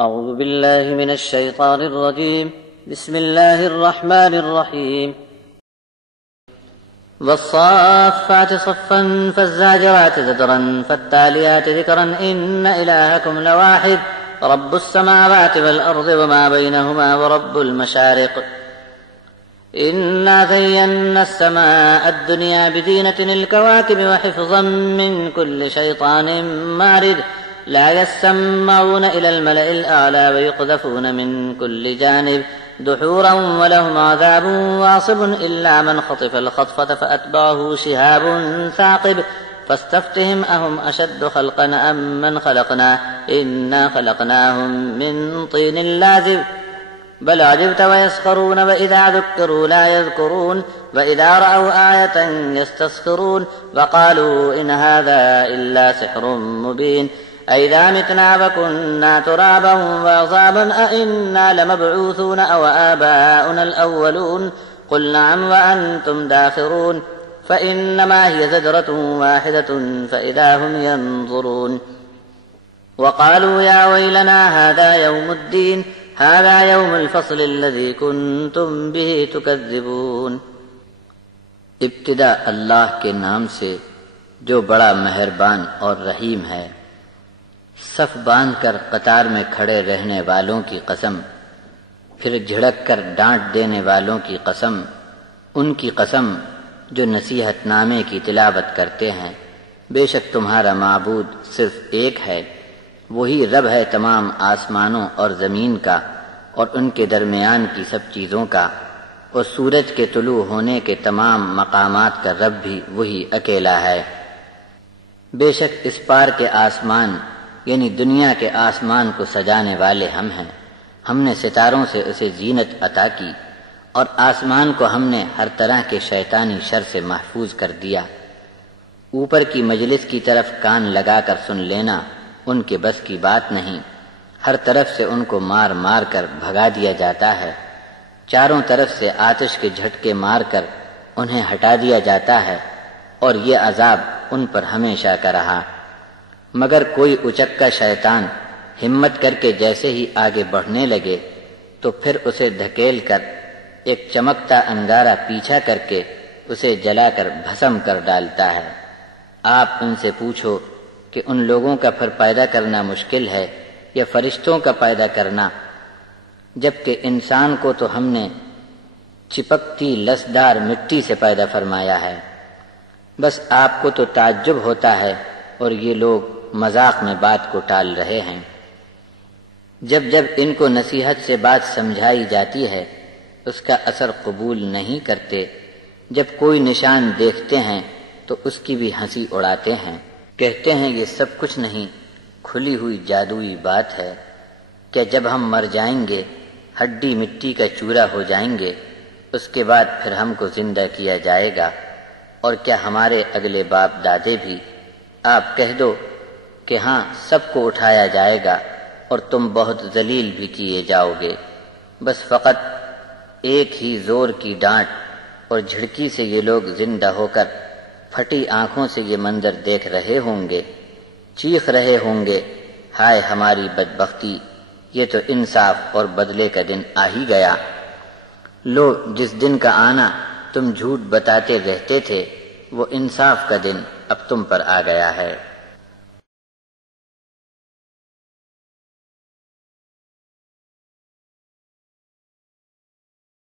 أعوذ بالله من الشيطان الرجيم بسم الله الرحمن الرحيم والصافات صفا فالزاجرات زجرا فالتاليات ذكرا إن إلهكم لواحد رب السماوات والأرض وما بينهما ورب المشارق إنا زينا السماء الدنيا بزينة الكواكب وحفظا من كل شيطان مارد لا يسمعون إلى الملأ الأعلى ويقذفون من كل جانب دحورا ولهم عذاب واصب إلا من خطف الخطفة فأتبعه شهاب ثاقب فاستفتهم أهم أشد خلقا أم من خلقنا إنا خلقناهم من طين لازب بل عجبت ويسخرون وإذا ذكروا لا يذكرون وإذا رأوا آية يستسخرون وقالوا إن هذا إلا سحر مبين أئذا متنا وكنا ترابا وعظاما أئنا لمبعوثون أو آباؤنا الأولون قل نعم وأنتم داخرون فإنما هي زجرة واحدة فإذا هم ينظرون وقالوا يا ويلنا هذا يوم الدين هذا يوم الفصل الذي كنتم به تكذبون. ابتدا اللہ کے نام سے جو بڑا مہربان اور رحیم ہے. صف باندھ کر قطار میں کھڑے رہنے والوں کی قسم، پھر جھڑک کر ڈانٹ دینے والوں کی قسم، ان کی قسم جو نصیحت نامے کی تلاوت کرتے ہیں. بے شک تمہارا معبود صرف ایک ہے، وہی رب ہے تمام آسمانوں اور زمین کا اور ان کے درمیان کی سب چیزوں کا، اور سورج کے طلوع ہونے کے تمام مقامات کا رب بھی وہی اکیلا ہے. بے شک اس پار کے آسمان یعنی دنیا کے آسمان کو سجانے والے ہم ہیں. ہم نے ستاروں سے اسے زینت عطا کی اور آسمان کو ہم نے ہر طرح کے شیطانی شر سے محفوظ کر دیا. اوپر کی مجلس کی طرف کان لگا کر سن لینا ان کے بس کی بات نہیں. ہر طرف سے ان کو مار مار کر بھگا دیا جاتا ہے. چاروں طرف سے آتش کے جھٹکے مار کر انہیں ہٹا دیا جاتا ہے اور یہ عذاب ان پر ہمیشہ کا رہا. مگر کوئی اچکا شیطان ہمت کر کے جیسے ہی آگے بڑھنے لگے تو پھر اسے دھکیل کر ایک چمکتا انگارہ پیچھا کر کے اسے جلا کر بھسم کر ڈالتا ہے. آپ ان سے پوچھو کہ ان لوگوں کا پھر پیدا کرنا مشکل ہے یا فرشتوں کا پیدا کرنا، جبکہ انسان کو تو ہم نے چپکتی لسدار مٹی سے پیدا فرمایا ہے. بس آپ کو تو تعجب ہوتا ہے اور یہ لوگ مذاق میں بات کو ٹال رہے ہیں. جب جب ان کو نصیحت سے بات سمجھائی جاتی ہے اس کا اثر قبول نہیں کرتے. جب کوئی نشان دیکھتے ہیں تو اس کی بھی ہنسی اڑاتے ہیں. کہتے ہیں یہ سب کچھ نہیں، کھلی ہوئی جادوئی بات ہے. کیا جب ہم مر جائیں گے ہڈی مٹی کا چورا ہو جائیں گے اس کے بعد پھر ہم کو زندہ کیا جائے گا؟ اور کیا ہمارے اگلے باپ دادے بھی؟ آپ کہہ دو کہ ہاں سب کو اٹھایا جائے گا اور تم بہت ذلیل بھی کیے جاؤ گے. بس فقط ایک ہی زور کی ڈانٹ اور جھڑکی سے یہ لوگ زندہ ہو کر پھٹی آنکھوں سے یہ منظر دیکھ رہے ہوں گے، چیخ رہے ہوں گے ہائے ہماری بدبختی، یہ تو انصاف اور بدلے کا دن آ ہی گیا. لو جس دن کا آنا تم جھوٹ بتاتے رہتے تھے وہ انصاف کا دن اب تم پر آ گیا ہے.